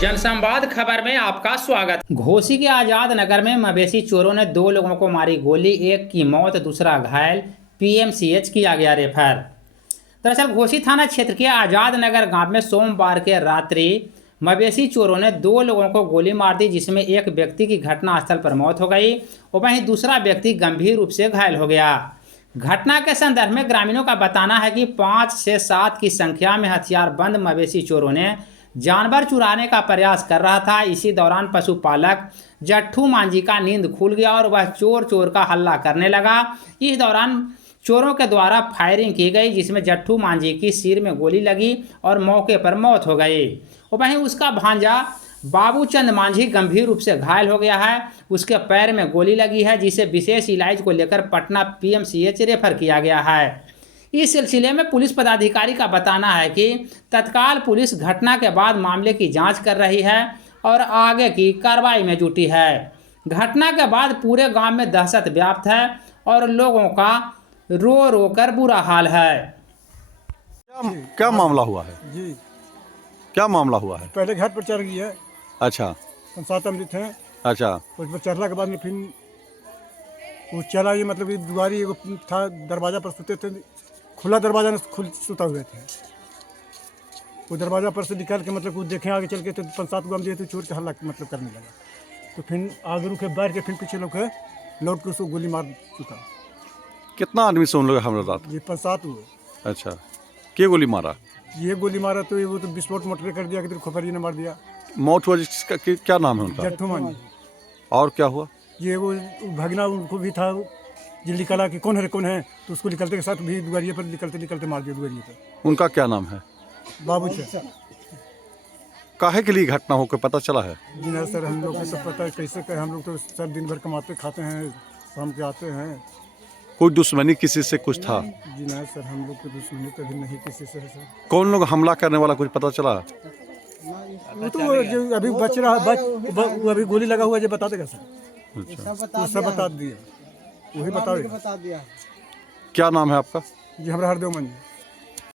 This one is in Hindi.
जनसंवाद खबर में आपका स्वागत। घोसी के आजाद नगर में मवेशी चोरों ने 2 लोगों को मारी गोली, एक की मौत दूसरा घायल, पीएमसीएच किया गया रेफर। दरअसल घोसी थाना क्षेत्र के आजाद नगर गांव में सोमवार के रात्रि मवेशी चोरों ने 2 लोगों को गोली मार दी, जिसमें एक व्यक्ति की घटनास्थल पर मौत हो गई और वहीं दूसरा व्यक्ति गंभीर रूप से घायल हो गया। घटना के संदर्भ में ग्रामीणों का बताना है कि 5 से 7 की संख्या में हथियारबंद मवेशी चोरों ने जानवर चुराने का प्रयास कर रहा था। इसी दौरान पशुपालक जट्ठू मांझी का नींद खुल गया और वह चोर चोर का हल्ला करने लगा। इस दौरान चोरों के द्वारा फायरिंग की गई, जिसमें जट्ठू मांझी की सिर में गोली लगी और मौके पर मौत हो गई। और वहीं उसका भांजा बाबूचंद मांझी गंभीर रूप से घायल हो गया है। उसके पैर में गोली लगी है, जिसे विशेष इलाज को लेकर पटना पीएमसीएच रेफर किया गया है। इस सिलसिले में पुलिस पदाधिकारी का बताना है कि तत्काल पुलिस घटना के बाद मामले की जांच कर रही है और आगे की कार्रवाई में जुटी है। घटना के बाद पूरे गांव में दहशत व्याप्त है और लोगों का रो रो कर बुरा हाल है। क्या मामला हुआ है जी? क्या मामला हुआ है? पहले घर पर चढ़ गई है। अच्छा 5-7 अमृत हैं। अच्छा उस पर चढ़ने के बाद में फिर वो चला, ये मतलब कि दुआरी एगो था, दरवाजा पर सुते थे, खुला दरवाजा में सुता हुए थे। वो दरवाजा पर से निकाल के मतलब वो देखें आगे चल के तो 5-7 गो अमृत चोर के हल्ला मतलब करने लगा। तो फिर आगे रुके बैठ के फिर पीछे लोग है लौट के उसको गोली मार चुका। कितना आदमी से उन लोग हमला रात? ये 5-7 हुए। अच्छा, क्या गोली मारा? ये गोली मारा तो वो तो विस्फोट मोटर कर दिया, कि खोपड़ी ने मार दिया। मौत हुआ जिसका क्या नाम है उनका? जट्ठू मांझी। और क्या हुआ? ये वो भगना उनको भी था, जो निकला कि कौन है, तो उसको निकलते के साथ भी दुआरिये पर निकलते मार दिया दुआरिये पर। उनका क्या नाम है? बाबूचंद। काहे के लिए घटना होकर पता चला है? जी ना सर, हम लोग को तो पता है कैसे कहे, हम लोग तो सर दिन भर कमाते खाते हैं, शाम के आते हैं। कोई दुश्मनी किसी से कुछ था? जी ना सर, हम लोग की दुश्मनी कभी नहीं किसी से है सर। कौन लोग हमला करने वाला कुछ पता चला? वो तो जो अभी बच रहा वो अभी गोली लगा हुआ है, जो बता देगा सर। अच्छा, वो सब बता दिया, वही बता दिया। क्या नाम है आपका? जी हमारा हरदेव मंजी।